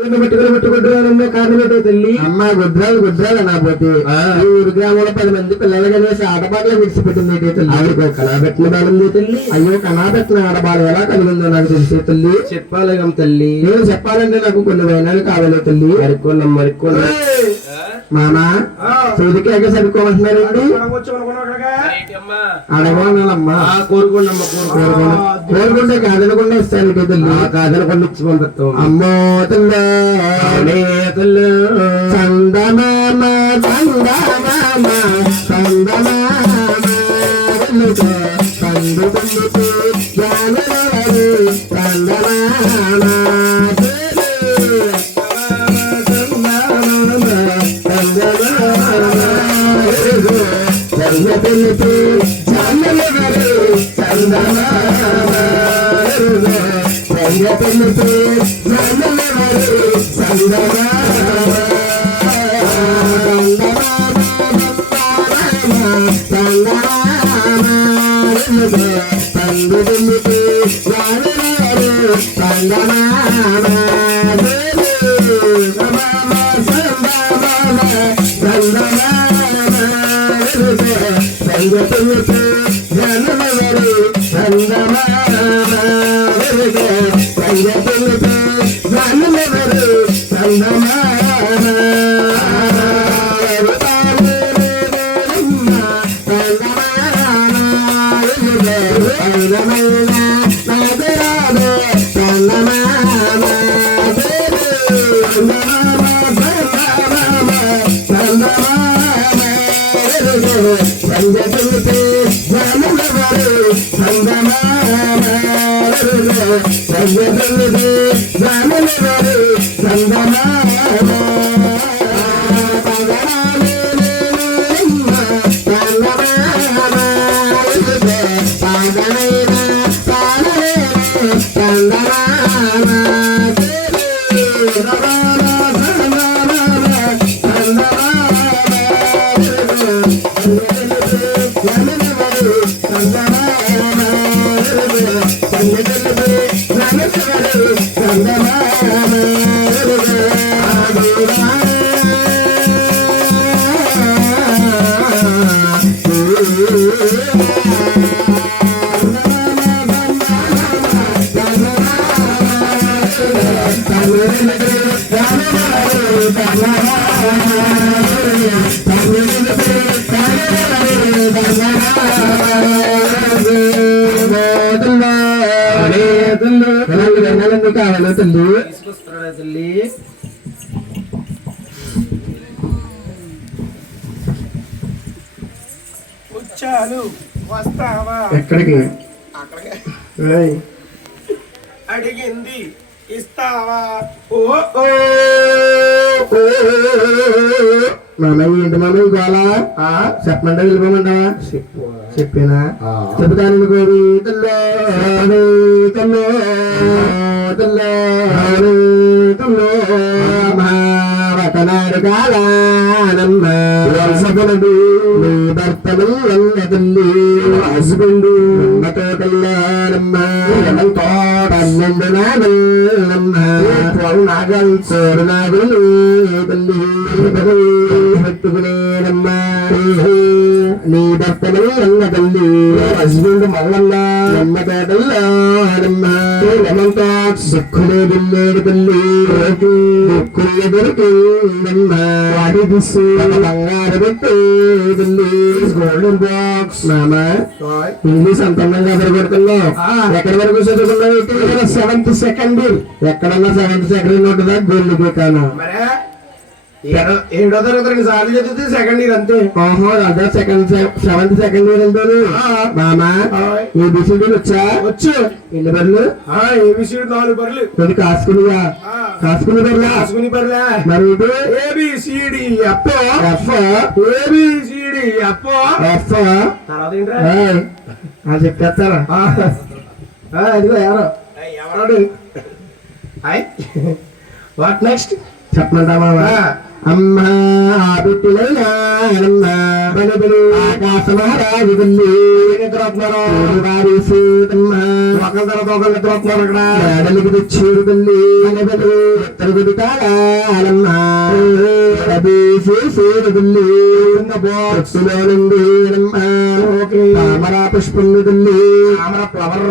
పెట్టుకుంటున్నానమ్మా కారణం ఏంటో తల్లి. అమ్మ గుద్రాలు నాపోతే ఈ ఊరు గ్రామంలో 10 మంది పిల్లలు కలిసి ఆటపాటలు విడిచిపెట్టింది తల్లి. ఆవిడకు కళాపెట్టిన బాలుంది తల్లి. అయ్యో కళాపెట్టిన ఆడబాలు ఎలా కలిగిందో నాకు తెలిసే తల్లి. చెప్పాలి తల్లి. నేను చెప్పాలంటే నాకు కొన్ని వైనాలు కావాలి తల్లి. మరికొన్న మామా సూదికి చదువుకోమంటున్నారండి. అడగవాలమ్మా కోరుకుంటే కాదనకుండా ఇస్తాను తల్లి. కాదనకుండా ఇచ్చి పంపిస్తాం. అమ్మో తల్లి చందమామ చందమామ చందమామ పండు పండుతూ చందమామ చంద్రపెల్లుతూ చంద్రమగరు చందమామ చంద్రపెల్లుతూ చంద్రమగరు చందమామ పండుతున్నతూ చంద్రమగరు చందమామ సంగతులతో జనమవరు సంగమామ సంగతులతో జనమవరు సంగమామ సంగతులతో జనమవరు సంగమామ సంగతులతో జనమవరు సంగమామ కావాలా తల్లి తల్లి వచ్చాను వస్తావా ఎక్కడికి అడిగింది ఇస్తావా మామయ్య ఏంటి మామయ్య గోలా చెప్పమంటా వెళ్ళిపోమంటావా చెప్పినా చెబుతాను గోవి తల్లో తల్లో తల్లో తల్లో మహావతనాడు కాలానమ్మ వలసకునడు నీ భర్తను వల్ల తల్లి హస్బెండు తోటల్లానమ్మ తోటన్నుండు నాగల్లమ్మ నాగల్ చోడు నాగులు తల్లి పెట్టుకునేనమ్మా నీ భర్తను అన్న తల్లి హస్బెండ్ మల్లల్ల అమ్మ తోటల్లానమ్మా సుక్కులే బిల్లేడు తల్లి దుక్కులు దొరికిందమ్మా వాటి దిస్సు బంగారు పెట్టే తల్లి గోల్డెన్ బాక్స్ మామా ఇంగ్లీష్ అంత అందంగా పెరుగుతున్నావు. ఎక్కడి వరకు చదువుకున్నావు? 7th second year. ఎక్కడన్నా 7th సెకండ్ ఇయర్ ఉంటుందా? గోల్డ్ బీకానా 7వ తరగతి సార్లు చదివితే సెకండ్ ఇయర్ అంతే. ఓహో అదే 7th సెకండ్ ఇయర్ అంటారు. మామా ఏబిసిడీలు వచ్చా? వచ్చు. ఎన్ని బర్లు? ఏబిసిడి 4 బర్లు. ఇది కాసుకునివా? కాసుకుని బర్లా? కాసుకుని బర్లా. మరి A B C D F F A B C D F F తర్వాత ఏంట్రా చెప్పేస్తారా? ఇదిగో ఎవరాడు వాట్ నెక్స్ట్ చెప్పమంటావా? అమ్మా బిట్టులైనానమ్మా బలుబలు ఆకాశమహారాజు బల్లి నిద్రపోతున్నారు వారీసూటమ్మా ఒకళ్ళ తర్వాత ఒకళ్ళు నిద్రపోతున్నారు ఇక్కడ మేడలికి తెచ్చేరు బల్లి బలు తెలుగు తాళమ్మా బల్లి బొత్తులో నుండి తామరా పుష్పం బల్లి తామర ఫ్లవర్